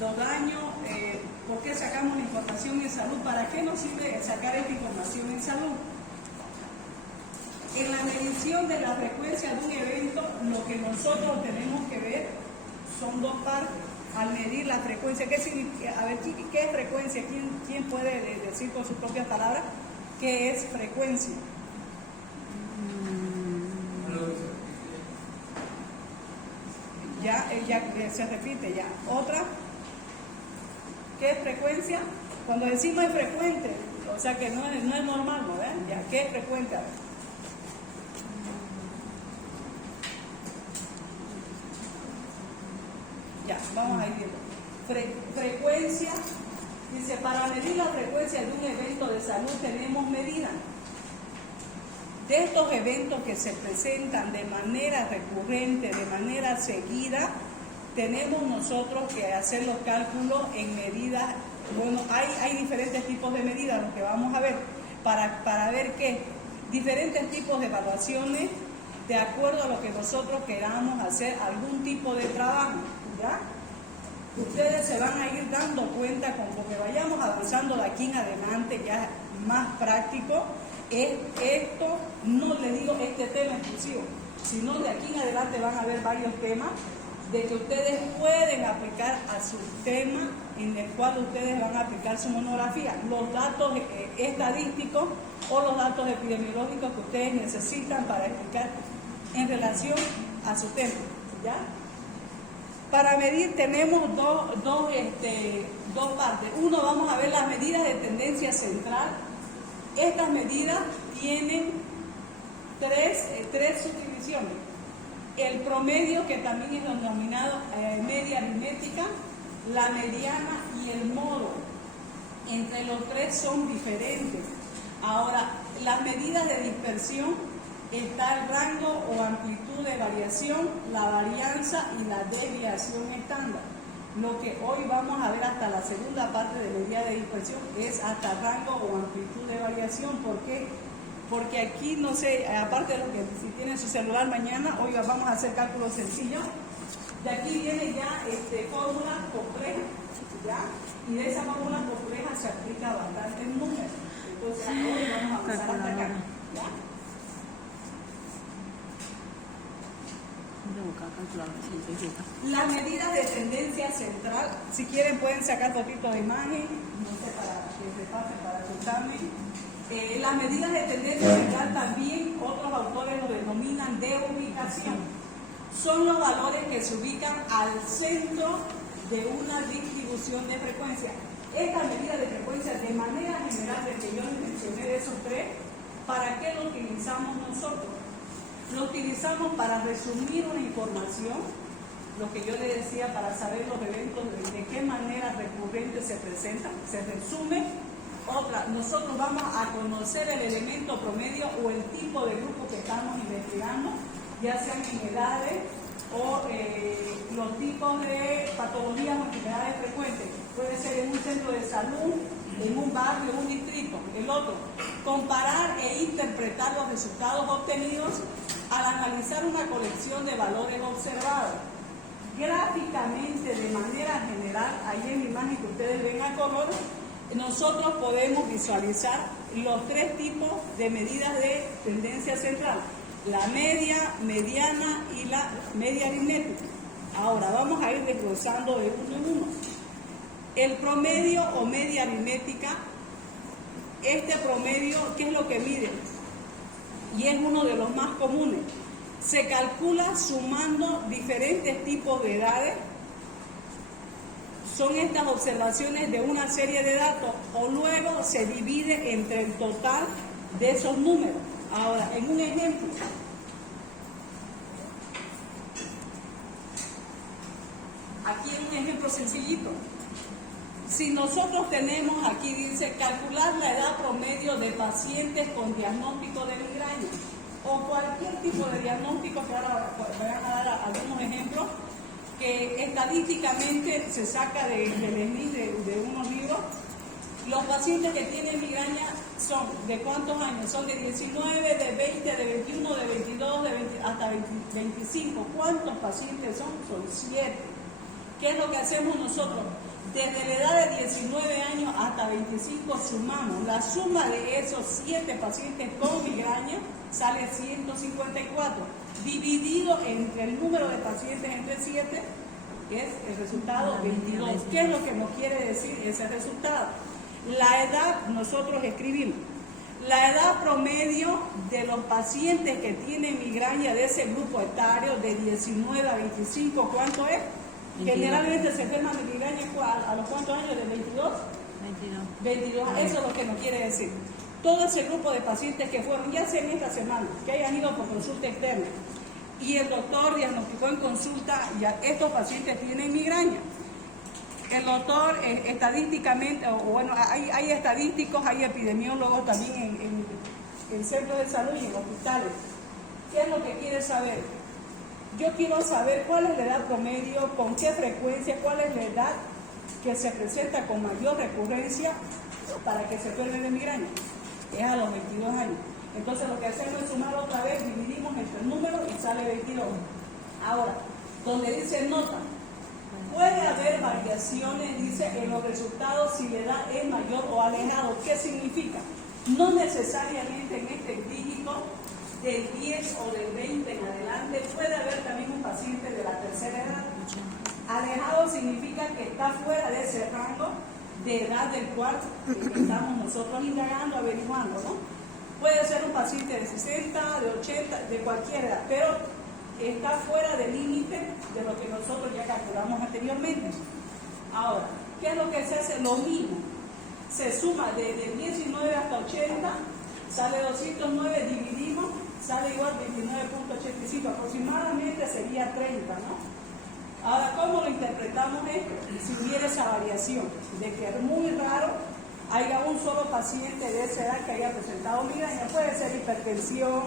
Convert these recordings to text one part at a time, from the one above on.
Dos años, ¿por qué sacamos la información en salud? ¿Para qué nos sirve sacar esta información en salud? En la medición de la frecuencia de un evento, lo que nosotros tenemos que ver son dos partes. Al medir la frecuencia, ¿qué significa? A ver, ¿qué es frecuencia? ¿Quién puede decir con sus propias palabras qué es frecuencia? Ya se repite ya. Otra, ¿qué es frecuencia? Cuando decimos es frecuente, o sea que no es normal, ¿no ven? Ya, ¿qué es frecuente? Ya, vamos a ir viendo. Frecuencia, dice, para medir la frecuencia de un evento de salud tenemos medidas. De estos eventos que se presentan de manera recurrente, de manera seguida, tenemos nosotros que hacer los cálculos en medidas. Bueno, hay diferentes tipos de medidas, lo que vamos a ver, para ver qué, diferentes tipos de evaluaciones de acuerdo a lo que nosotros queramos hacer algún tipo de trabajo, ¿ya? Ustedes se van a ir dando cuenta conforme vayamos avanzando de aquí en adelante, ya más práctico. Esto, no les digo este tema exclusivo, sino de aquí en adelante van a haber varios temas de que ustedes pueden aplicar a su tema en el cual ustedes van a aplicar su monografía, los datos estadísticos o los datos epidemiológicos que ustedes necesitan para explicar en relación a su tema, ¿ya? Para medir tenemos dos partes. Uno, vamos a ver las medidas de tendencia central. Estas medidas tienen tres subdivisiones. El promedio, que también es denominado media aritmética, la mediana y el modo. Entre los tres son diferentes. Ahora, las medidas de dispersión, está el rango o amplitud de variación, la varianza y la desviación estándar. Lo que hoy vamos a ver hasta la segunda parte de medida de dispersión es hasta rango o amplitud de variación. ¿Por qué? Porque aquí, no sé, aparte de lo que si tienen su celular mañana, hoy vamos a hacer cálculos sencillos. De aquí viene ya fórmulas complejas, ¿ya? Y de esa fórmula compleja se aplica bastantes números. Entonces, hoy vamos a avanzar hasta acá, ¿ya? Las medidas de tendencia central, si quieren pueden sacar fotitos de imagen, no sé, para que se pase para su examen. Las medidas de tendencia central también otros autores lo denominan de ubicación. Son los valores que se ubican al centro de una distribución de frecuencia. Estas medidas de frecuencia, de manera general, de que yo les mencioné de esos tres, ¿para qué lo utilizamos nosotros? Lo utilizamos para resumir una información, lo que yo le decía, para saber los eventos, de qué manera recurrente se presentan, se resume. Otra, nosotros vamos a conocer el elemento promedio o el tipo de grupo que estamos investigando, ya sean en edades o los tipos de patologías o enfermedades frecuentes. Puede ser en un centro de salud, en un barrio, en un distrito. El otro, comparar e interpretar los resultados obtenidos al analizar una colección de valores observados. Gráficamente, de manera general, ahí en la imagen que ustedes ven a color, nosotros podemos visualizar los tres tipos de medidas de tendencia central: la media, mediana y la media aritmética. Ahora vamos a ir desglosando de uno en uno. El promedio o media aritmética, este promedio, ¿qué es lo que mide? Y es uno de los más comunes. Se calcula sumando diferentes tipos de edades. Son estas observaciones de una serie de datos, o luego se divide entre el total de esos números. Ahora, en un ejemplo, aquí en un ejemplo sencillito, si nosotros tenemos, aquí dice, calcular la edad promedio de pacientes con diagnóstico de migraña, o cualquier tipo de diagnóstico, que ahora voy a dar algunos ejemplos, que estadísticamente se saca de unos libros. Los pacientes que tienen migraña son ¿de cuántos años? Son de 19, de 20, de 21, de 22, de 20, hasta 25. ¿Cuántos pacientes son? Son 7. ¿Qué es lo que hacemos nosotros? Desde la edad de 19 años hasta 25 sumamos. La suma de esos 7 pacientes con migraña sale 154. Dividido entre el número de pacientes entre 7, es el resultado 22. ¿Qué es lo que nos quiere decir ese resultado? La edad, nosotros escribimos, la edad promedio de los pacientes que tienen migraña de ese grupo etario de 19 a 25, ¿cuánto es? 22. Generalmente se enferman de migraña a los cuántos años, ¿de 22? 22. Eso es lo que nos quiere decir. Todo ese grupo de pacientes que fueron, ya sea en esta semana, que hayan ido por consulta externa, y el doctor diagnosticó en consulta, ya estos pacientes tienen migraña. El doctor estadísticamente, o bueno, hay estadísticos, hay epidemiólogos también en centros de salud y en hospitales. ¿Qué es lo que quiere saber? Yo quiero saber cuál es la edad promedio, con qué frecuencia, cuál es la edad que se presenta con mayor recurrencia para que se enferme de migraña. Es a los 22 años. Entonces lo que hacemos es sumar otra vez, dividimos entre el número y sale 22. Ahora, donde dice nota, puede haber variaciones, dice, en los resultados si la edad es mayor o alejado. ¿Qué significa? No necesariamente en este dígito del 10 o del 20 en adelante puede haber también un paciente de la tercera edad. Alejado significa que está fuera de ese rango de edad del cual estamos nosotros indagando, averiguando, ¿no? Puede ser un paciente de 60, de 80, de cualquier edad, pero está fuera del límite de lo que nosotros ya calculamos anteriormente. Ahora, ¿qué es lo que se hace? Lo mismo. Se suma desde 19 hasta 80, sale 209, dividimos, sale igual 29.85, aproximadamente sería 30, ¿no? Ahora, ¿cómo lo interpretamos esto? Si hubiera esa variación de que es muy raro haya un solo paciente de esa edad que haya presentado migraña, puede ser hipertensión,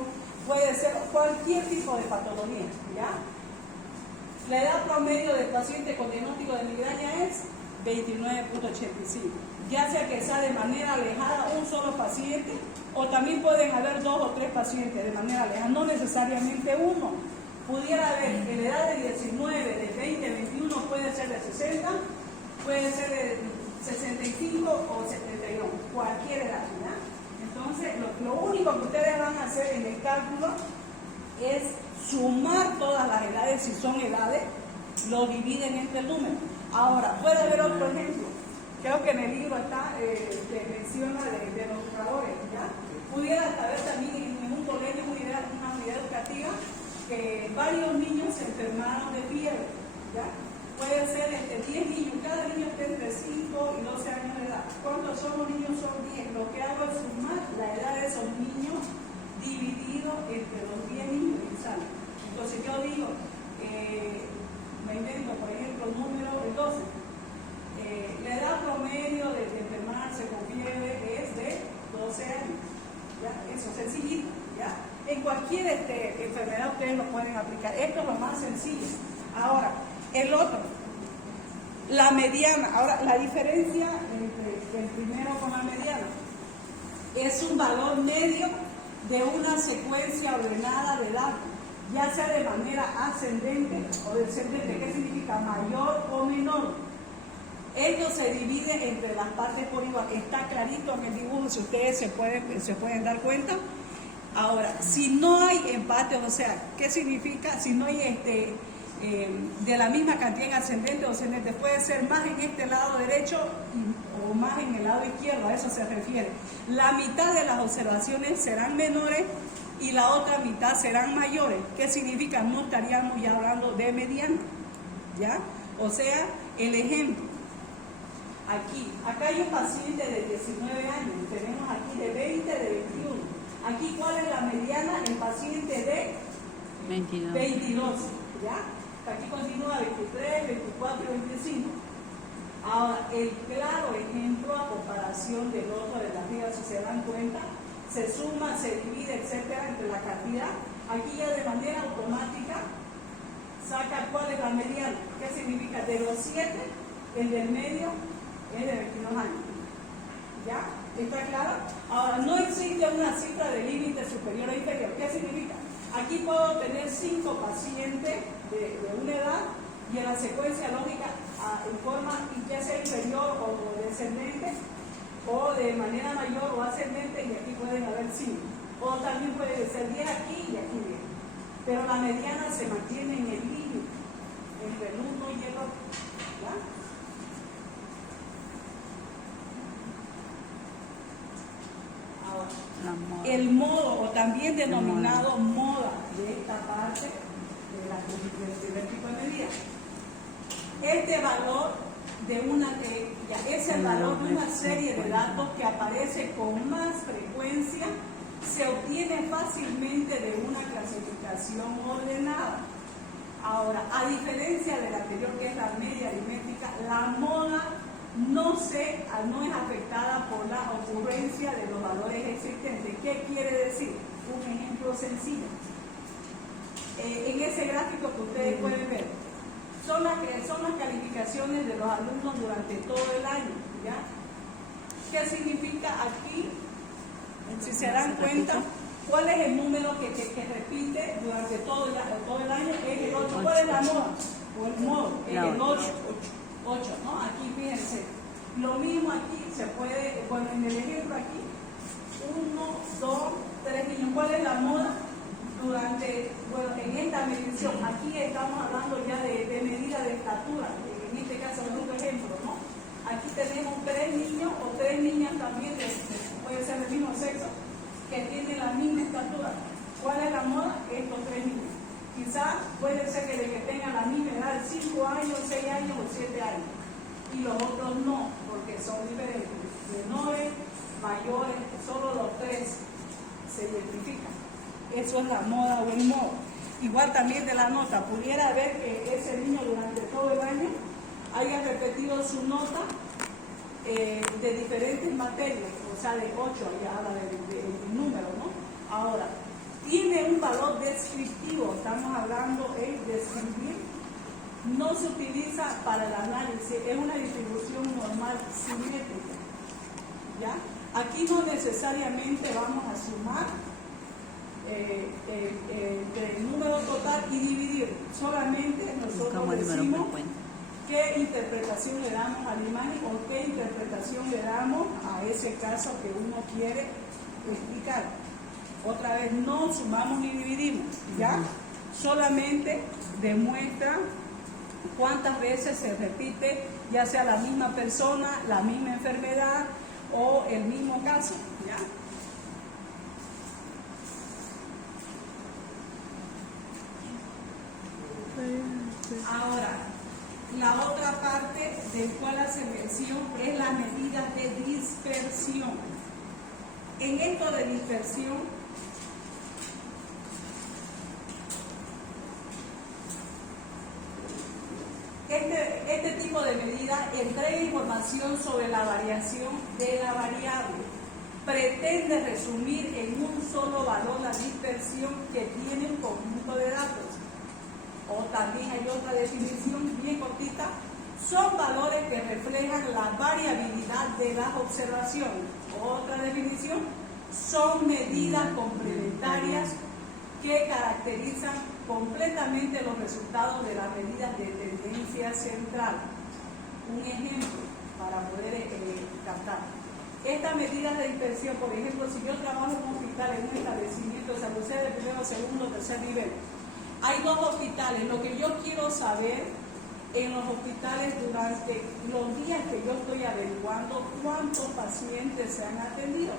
puede ser cualquier tipo de patología, ¿ya? La edad promedio del paciente con diagnóstico de migraña es 29.85. Ya sea que sea de manera alejada un solo paciente, o también pueden haber 2 o 3 pacientes de manera alejada, no necesariamente uno. Pudiera haber en la edad de 19, de 20, 21, puede ser de 60, puede ser de 65 o 72, cualquier edad, ¿ya? Entonces, lo único que ustedes van a hacer en el cálculo es sumar todas las edades, si son edades, lo dividen entre el número. Ahora, puede haber otro ejemplo, creo que en el libro está, que menciona de los educadores, ¿ya? Pudiera haber también en un colegio, una unidad educativa, que varios niños se enfermaron de fiebre, ¿ya? Puede ser 10 niños, cada niño está entre 5 y 12 años de edad. ¿Cuántos son los niños? Son 10. Lo que hago es sumar la edad de esos niños dividido entre los 10 niños y sale. Entonces yo digo, me invento, por ejemplo, el número 12. La edad promedio de enfermarse con fiebre es de 12 años. ¿Ya? Eso es sencillito, ¿ya? En cualquier enfermedad ustedes lo pueden aplicar. Esto es lo más sencillo. Ahora, el otro, la mediana. Ahora, la diferencia entre el primero con la mediana es un valor medio de una secuencia ordenada de datos, ya sea de manera ascendente o descendente. ¿Qué significa? Mayor o menor. Esto se divide entre las partes por igual. Está clarito en el dibujo, si ustedes se pueden dar cuenta. Ahora, si no hay empate, o sea, ¿qué significa? Si no hay de la misma cantidad en ascendente o descendente, puede ser más en este lado derecho o más en el lado izquierdo, a eso se refiere. La mitad de las observaciones serán menores y la otra mitad serán mayores. ¿Qué significa? No estaríamos ya hablando de mediana, ¿ya? O sea, el ejemplo, acá hay un paciente de 19 años, tenemos aquí de 20, de 21. Aquí, ¿cuál es la mediana? El paciente de 22, ¿ya? Aquí continúa 23, 24 y 25. Ahora, el claro ejemplo a comparación del otro de la arriba, si se dan cuenta, se suma, se divide, etcétera, entre la cantidad. Aquí ya de manera automática saca cuál es la mediana. ¿Qué significa? De los 7, el del medio es de 22 años. ¿Ya? ¿Está claro? Ahora, no existe una cifra de límite superior o inferior. ¿Qué significa? Aquí puedo tener 5 pacientes de una edad y en la secuencia lógica en forma ya sea inferior o descendente, o de manera mayor o ascendente, y aquí pueden haber 5. O también puede ser 10 aquí y aquí 10. Pero la mediana se mantiene en el límite entre el uno y el otro. ¿Ya? Ahora, el modo, o también denominado moda, de esta parte del tipo de medida. Este valor es el valor de una serie de datos que aparece con más frecuencia, se obtiene fácilmente de una clasificación ordenada. Ahora, a diferencia de la anterior, que es la media aritmética, la moda no es afectada por la ocurrencia de los valores existentes. ¿Qué quiere decir? Un ejemplo sencillo. En ese gráfico que ustedes pueden ver, son las calificaciones de los alumnos durante todo el año. ¿Ya? ¿Qué significa aquí? Si se dan cuenta, ¿cuál es el número que repite durante todo el año? Es el 8. ¿Cuál es la moda? O el modo, es el 8. 8, ¿no? Aquí fíjense. Lo mismo aquí se puede, bueno, en el ejemplo aquí, 1, 2, 3 niños. ¿Cuál es la moda? En esta medición, aquí estamos hablando ya de medida de estatura, en este caso es un ejemplo, ¿no? Aquí tenemos 3 niños o 3 niñas también, puede ser del mismo sexo, que tienen la misma estatura. ¿Cuál es la moda? Estos 3 niños. Quizás puede ser que tengan la misma edad, 5 años, 6 años o 7 años, y los otros no, porque son diferentes, menores, mayores, solo los 3 se identifican. Eso es la moda o el modo. Igual también de la nota, pudiera ver que ese niño durante todo el año haya repetido su nota de diferentes materias, o sea, de 8, ya habla de número, ¿no? Ahora, tiene un valor descriptivo, estamos hablando de describir, no se utiliza para el análisis, es una distribución normal simétrica. ¿Ya? Aquí no necesariamente vamos a sumar el número total y dividir, solamente nosotros decimos qué interpretación le damos a la imagen o qué interpretación le damos a ese caso que uno quiere explicar. Otra vez, no sumamos ni dividimos, ¿ya? Solamente demuestra cuántas veces se repite, ya sea la misma persona, la misma enfermedad o el mismo caso, ¿ya? Ahora, la otra parte del cual hace mención es la medida de dispersión. En esto de dispersión, este tipo de medida entrega información sobre la variación de la variable. Pretende resumir en un solo valor la dispersión que tiene un conjunto de datos. O también hay otra definición bien cortita, son valores que reflejan la variabilidad de las observaciones. Otra definición, son medidas complementarias que caracterizan completamente los resultados de las medidas de tendencia central. Un ejemplo para poder captar. Estas medidas de dispersión, por ejemplo, si yo trabajo en un hospital, en un establecimiento de salud, sea de primero, segundo, tercer nivel, hay 2 hospitales. Lo que yo quiero saber en los hospitales durante los días que yo estoy averiguando cuántos pacientes se han atendido.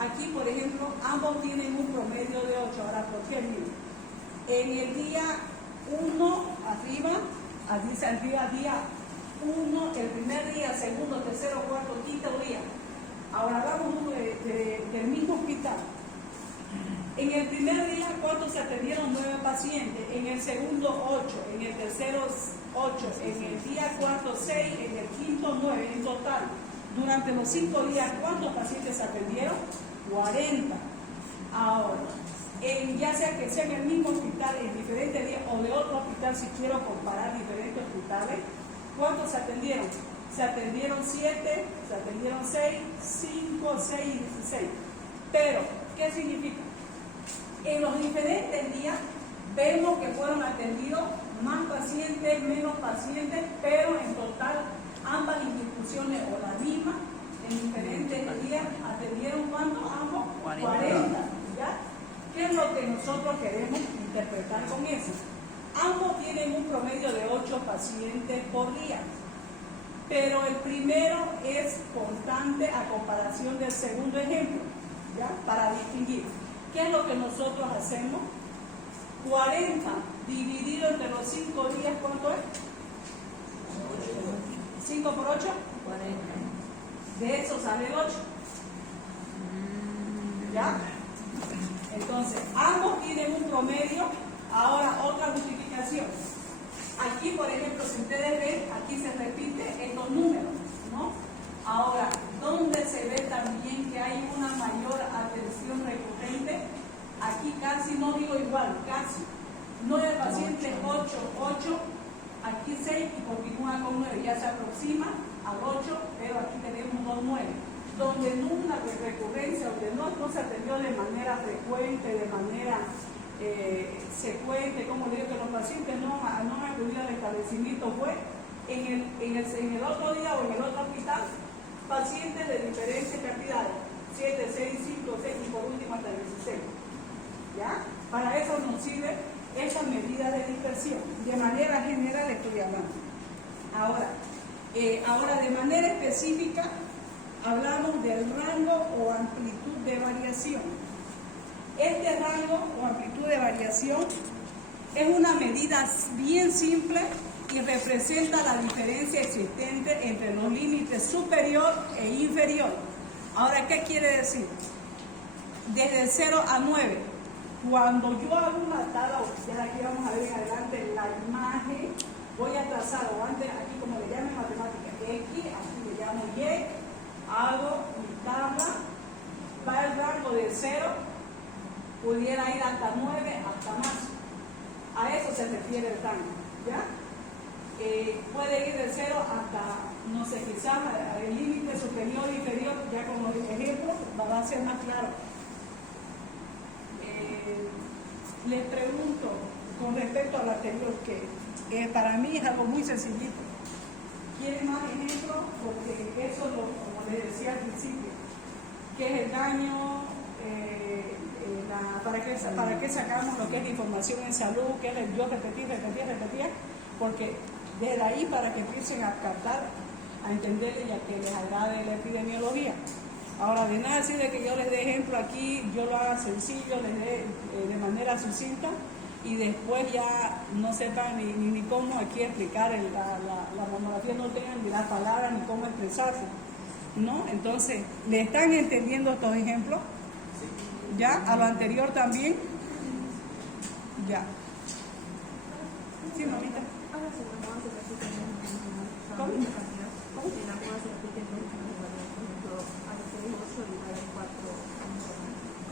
Aquí, por ejemplo, ambos tienen un promedio de 8. Ahora, ¿por qué? Miren, en el día 1, dice arriba día 1, el primer día, segundo, tercero, cuarto, quinto día. Ahora hablamos del mismo hospital. En el primer día, ¿cuántos se atendieron? 9 pacientes. En el segundo, 8. En el tercero, 8. En el día cuarto, 6. En el quinto, 9. En total, durante los 5 días, ¿cuántos pacientes se atendieron? 40. Ahora, ya sea que sea en el mismo hospital, en diferentes días, o de otro hospital, si quiero comparar diferentes hospitales, ¿cuántos se atendieron? Se atendieron 7, se atendieron 6, 5, 6 y 16. Pero, ¿qué significa? En los diferentes días vemos que fueron atendidos más pacientes, menos pacientes, pero en total ambas instituciones o la misma en diferentes días atendieron ¿cuánto? Ambos 40. ¿Ya? ¿Qué es lo que nosotros queremos interpretar con eso? Ambos tienen un promedio de 8 pacientes por día, pero el primero es constante a comparación del segundo ejemplo, ¿ya? Para distinguir. ¿Qué es lo que nosotros hacemos? 40 dividido entre los 5 días, ¿cuánto es? 5 por 8, 40. De eso sale el 8. ¿Ya? Entonces, ambos tienen un promedio. Ahora, otra justificación. Aquí, por ejemplo, si ustedes ven, aquí se repiten estos números, ¿no? Ahora, ¿dónde se ve también que hay una mayor atención recurrente? Aquí casi, no digo igual, casi. 9 pacientes, 8, aquí 6 y continúa con 9. Ya se aproxima al 8, pero aquí tenemos 2 9. Donde no una recurrencia, donde no se atendió de manera frecuente, de manera secuente, como digo, que los pacientes no han acudido al establecimiento, fue en el otro día o en el otro hospital, pacientes de diferentes cantidades, 7, 6, 5, 6 y por último hasta 16. ¿Ya? Para eso nos sirve esta medida de dispersión. De manera general estoy hablando. Ahora de manera específica, hablamos del rango o amplitud de variación. Este rango o amplitud de variación es una medida bien simple y representa la diferencia existente entre los límites superior e inferior. Ahora, ¿qué quiere decir? Desde 0 a 9. Cuando yo hago una tabla, ya aquí vamos a ver en adelante la imagen, voy a trazar, o antes aquí como le llaman en matemáticas, X, aquí le llamo Y, hago mi tabla, va el rango de 0, pudiera ir hasta 9, hasta más. A eso se refiere el rango, ¿ya? Puede ir de 0 hasta, no sé, quizás el límite superior e inferior, ya como ejemplo, va a ser más claro. Les pregunto, con respecto al anterior, que para mí es algo muy sencillito. ¿Quieren más ejemplos? Porque eso, como les decía al principio, que es el daño, para qué sacamos lo que es la información en salud, que es el yo repetir, porque desde ahí para que empiecen a captar, a entender y a que les agrade la epidemiología. Ahora, de nada sirve que yo les dé ejemplo aquí, yo lo haga sencillo, les dé de manera sucinta y después ya no sepan ni cómo aquí explicar la monografía, no tengan ni las palabras ni cómo expresarse, ¿no? Entonces, ¿le están entendiendo estos ejemplos? ¿Ya? ¿A lo anterior también? Ya. Sí, mamita. ¿Cómo?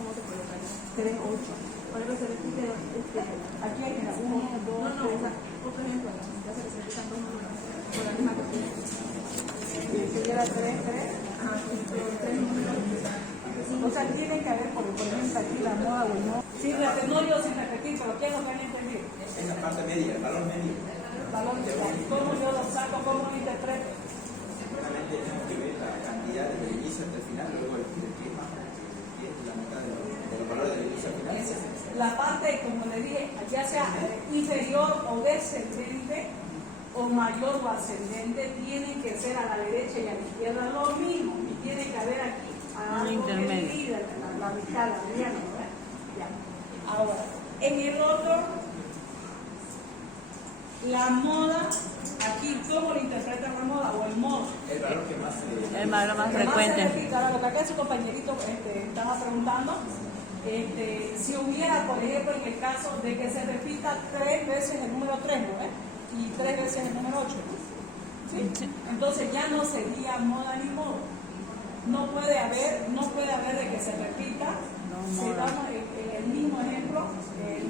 ¿Cómo se colocaría? 3, 8. Por eso se repite Aquí hay 1, 2, 3. Otro ejemplo, ya se repitan 2 números por la misma cantidad. Si hubiera 3, 3. Ajá, 3 números. O sea, tiene que haber, por ejemplo, aquí la moda o no. Sin retener o sin repetir, pero ¿qué es lo que han entendido? Es la parte media, el valor medio. ¿Cómo yo lo saco? ¿Cómo lo interpreto? Simplemente tenemos que ver la cantidad desde el inicio hasta el final, luego el clima, que es la mitad de los valores del inicio al final. La parte, como le dije, ya sea inferior o descendente, o mayor o ascendente, tienen que ser a la derecha y a la izquierda lo mismo, y tiene que haber aquí algo que divida la mitad, la mediana, ¿verdad? Ya. Ahora, en el otro, la moda, aquí, ¿cómo lo interpretan la moda o el modo? El valor que más El valor más frecuente. Ahora, lo que acá su compañerito estaba preguntando, si hubiera, por ejemplo, en el caso de que se repita 3 veces el número 3, ¿no? Y 3 veces el número 8, ¿no? ¿Sí? Entonces ya no sería moda ni modo. No puede haber de que se repita, si damos el mismo ejemplo,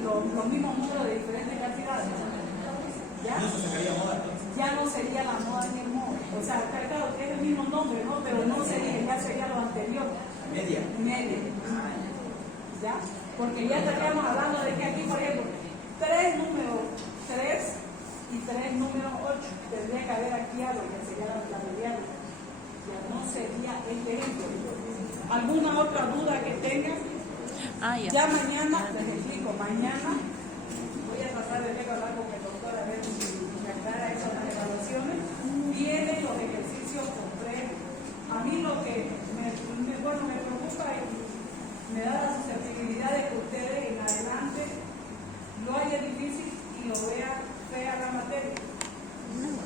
los mismos números de diferentes cantidades. ¿Ya? no se sacaría moda. Ya no sería la moda ni el modo. O sea, claro que es el mismo nombre, ¿no? Pero no sería, ya sería lo anterior. Media. Media. ¿Ya? Porque ya estaríamos hablando de que aquí, por ejemplo, 3 números, 3 y 3, número 8, tendría que haber aquí algo que sería la mediana. Ya no sería este ejemplo. ¿Alguna otra duda que tengan? Ya mañana, les explico, mañana voy a tratar de hablar con el doctor a ver si me aclara eso las evaluaciones. Vienen los ejercicios completos. A mí lo que me preocupa y me da la susceptibilidad de que ustedes en adelante lo haya difícil y lo vean fea la materia.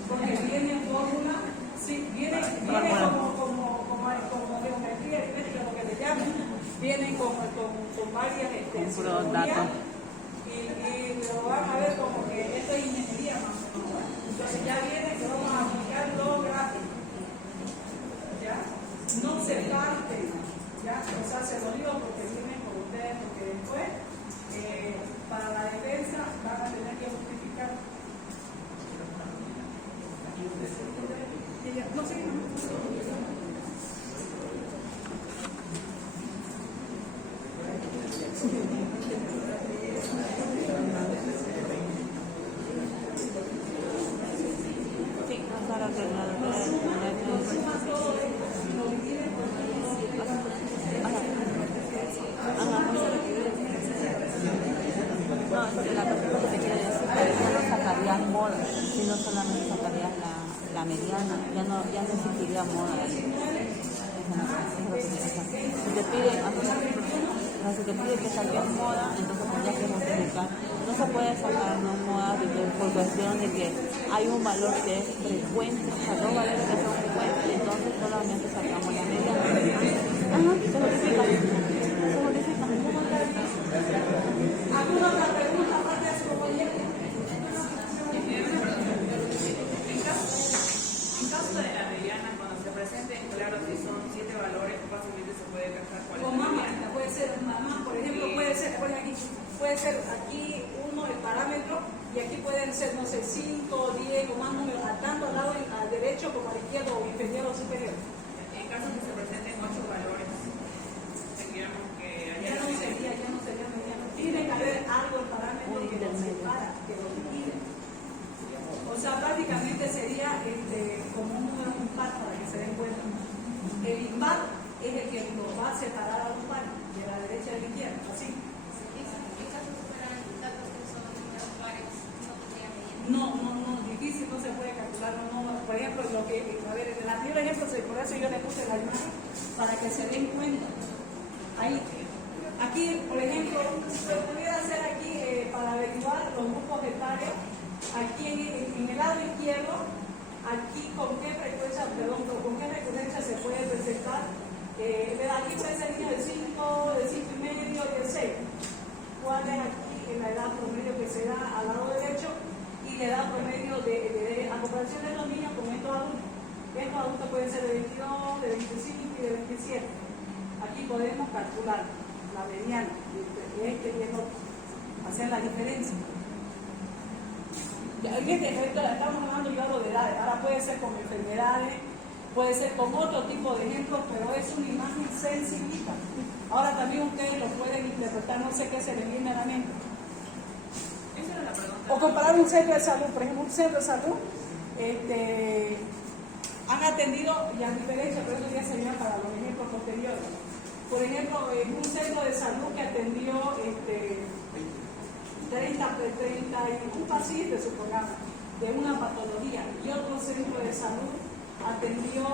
Porque viene en fórmula, sí, viene como geometría aritmética, lo que le llaman, vienen con varias psicologías y lo van a ver como que esto es ingeniería más o menos. Entonces ya viene que vamos a aplicar los gráficos. ¿Ya? No se parten, ¿ya? O sea, se lo digo porque vienen por ustedes, porque después para la defensa van a tener que justificar. No sé. No solamente sacarías la mediana, ya no existiría moda. Si te pide que saques moda, entonces tendrías que justificar. No se puede sacar no moda por cuestión de que hay un valor que es frecuente, o sea, dos valores que son frecuentes, entonces solamente sacamos la mediana. Se justifica. ¿Alguna otra pregunta aparte de su proyecto? En caso de la mediana, cuando se presenten, claro, si son 7 valores, fácilmente se puede casar cuál es O la mamá, mediana. puede ser mamá, por ejemplo, puede ser aquí uno el parámetro y aquí pueden ser, no sé, 5, 10 o más números, tanto al lado al derecho como al izquierdo o inferior o superior. En caso de que se presenten 8 valores, tendríamos que Ya no sería mediano. Tiene que haber algo el parámetro que lo separa, que lo divide. O sea, prácticamente sería como un número impar para que se den cuenta. El impar es el que lo va a separar a los pares, de la derecha y de la izquierda, así. No, difícil, no se puede calcular. Por ejemplo, lo que, a ver, en el anterior ejemplo, por eso yo le puse la imagen, para que se den cuenta. Ahí, aquí, por ejemplo, se pudiera hacer aquí para averiguar los grupos etarios, aquí en el lado izquierdo, aquí con qué frecuencia se puede presentar. Aquí puede ser niño de 5, de 5 y medio y de 6. ¿Cuál es aquí en la edad promedio que se da al lado derecho? Y la edad promedio a comparación de los niños con estos adultos. Estos adultos pueden ser de 22, de 25 y de 27. Aquí podemos calcular la mediana hacer la diferencia. Estamos hablando yo de edades, ahora puede ser con enfermedades, puede ser con otro tipo de ejemplos, pero es una imagen sencillita. Ahora también ustedes lo pueden interpretar, no sé qué se les viene a la mente. Esa era la pregunta. O comparar un centro de salud, por ejemplo, un centro de salud, han atendido, y a diferencia, pero eso ya sería para los ejemplos posteriores. Por ejemplo, un centro de salud que atendió 31 pacientes, supongamos, de una patología, y otro centro de salud atendió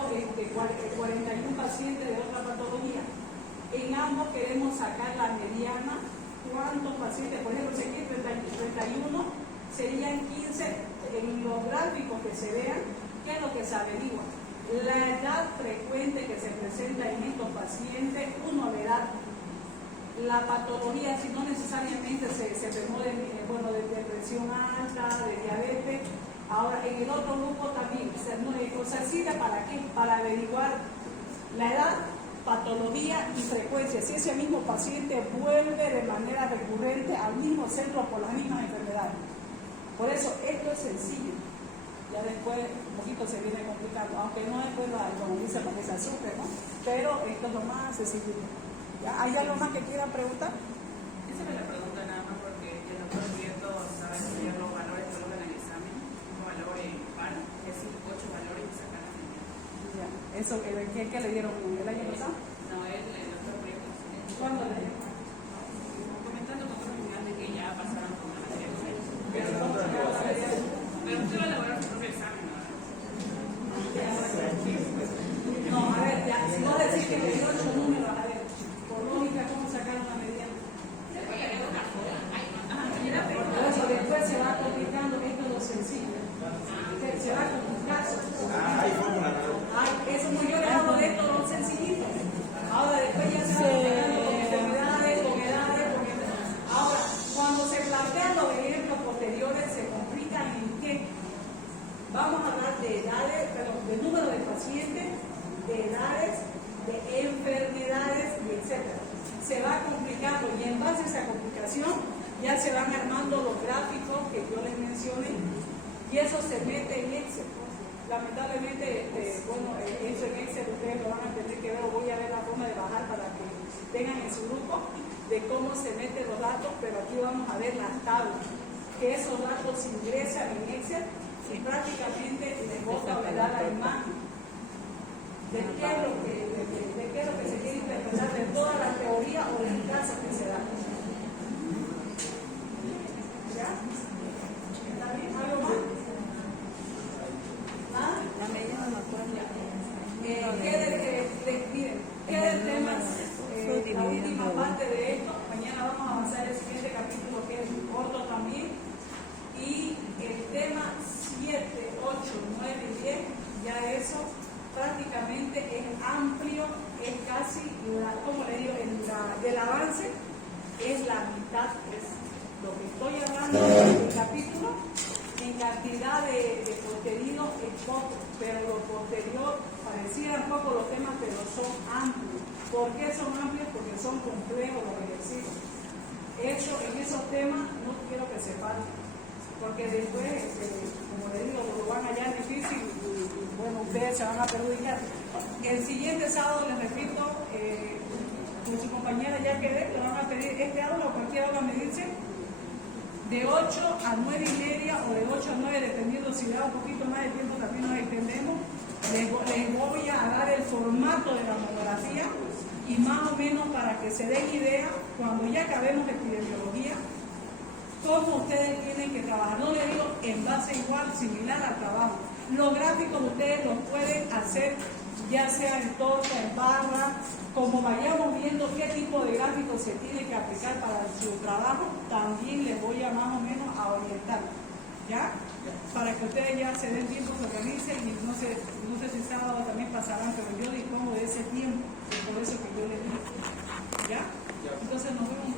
41 pacientes de otra patología. En ambos queremos sacar la mediana. ¿Cuántos pacientes? Por ejemplo, si aquí 31, serían 15 en los gráficos que se vean. ¿Qué es lo que se averigua? La edad frecuente que se presenta en estos pacientes, uno, la edad, la patología, si no necesariamente se enfermó de depresión alta, de diabetes. Ahora, en el otro grupo también, o sea, ¿sirve para qué? Para averiguar la edad, patología y frecuencia. Si ese mismo paciente vuelve de manera recurrente al mismo centro por las mismas enfermedades. Por eso, esto es sencillo. Ya después un poquito se viene complicando, aunque no es como dice para que se asuste, ¿no? Pero esto es lo más sencillo. ¿Ya? ¿Hay algo más que quieran preguntar? Esa era la pregunta nada más porque el doctor Prieto sabe estudiar los valores que colocan en el examen. valor par, es decir, 8 valores y sacar la mediana. Ya. Eso, ¿qué le dieron el año pasado? No, el otro proyecto. ¿Cuándo le dieron? Comentando con otros estudiantes que ya pasaron con la materia. Pero ¿cómo sacaron la mediana? Pero usted va a elaborar su propio examen, ¿no? No, a ver, ya, si vos decís que le dio 8 números, a ver, por lógica, ¿cómo sacaron la mediana? Por eso después se va complicando, esto es lo sencillo. Se va complicando. Hay fórmula, ¿no? Ay, eso no, yo le hago de esto lo sencillito. Ahora después ya se va complicando con enfermedades, con edades, con edades. Ahora, cuando se plantean los ejemplos posteriores, se complican en qué. Vamos a hablar de edades, perdón, de número de pacientes, de edades, de enfermedades y etcétera. Se va complicando y en base a esa complicación ya se van armando los gráficos que yo les mencioné y eso se mete en Excel. Lamentablemente, bueno, eso en Excel ustedes lo van a tener que ver, o voy a ver la forma de bajar para que tengan en su grupo de cómo se meten los datos, pero aquí vamos a ver las tablas, que esos datos se ingresan en Excel y prácticamente les bota o le da la imagen de qué es lo que se quiere interpretar de toda la teoría o del caso que se da. ¿Ya? ¿Está bien? ¿Algo más? ¿Nada? La mediana no me acuerdo. Miren, queda el tema, la última parte de esto. Mañana vamos a avanzar el siguiente capítulo que es corto también. Y el tema 7, 8, 9 y 10, ya eso prácticamente es amplio, es casi, como le digo, del avance es la mitad. Es lo que estoy hablando del capítulo, en cantidad de contenido es poco, pero lo posterior parecieran poco los temas, pero son amplios. ¿Por qué son amplios? Porque son complejos los ejercicios. Eso, en esos temas no quiero que se falten, porque después, como le digo, lo van allá es difícil y bueno, ustedes se van a perjudicar. El siguiente sábado, les repito, con su compañera ya quedé, le van a pedir este aula o cualquier aula me dice de 8 a 9 y media o de 8 a 9, dependiendo si da un poquito más de tiempo también nos extendemos. Les voy a dar el formato de la monografía y más o menos para que se den idea, cuando ya acabemos de epidemiología, cómo ustedes tienen que trabajar. No le digo en base igual, similar al trabajo. Los gráficos ustedes los pueden hacer ya sea en torta, en barra, como vayamos viendo qué tipo de gráfico se tiene que aplicar para su trabajo, también les voy a más o menos a orientar, ¿ya? Para que ustedes ya se den tiempo, se organicen y no sé si sábado también pasarán, pero yo dispongo de ese tiempo, y por eso que yo les digo, ¿ya? Entonces nos vemos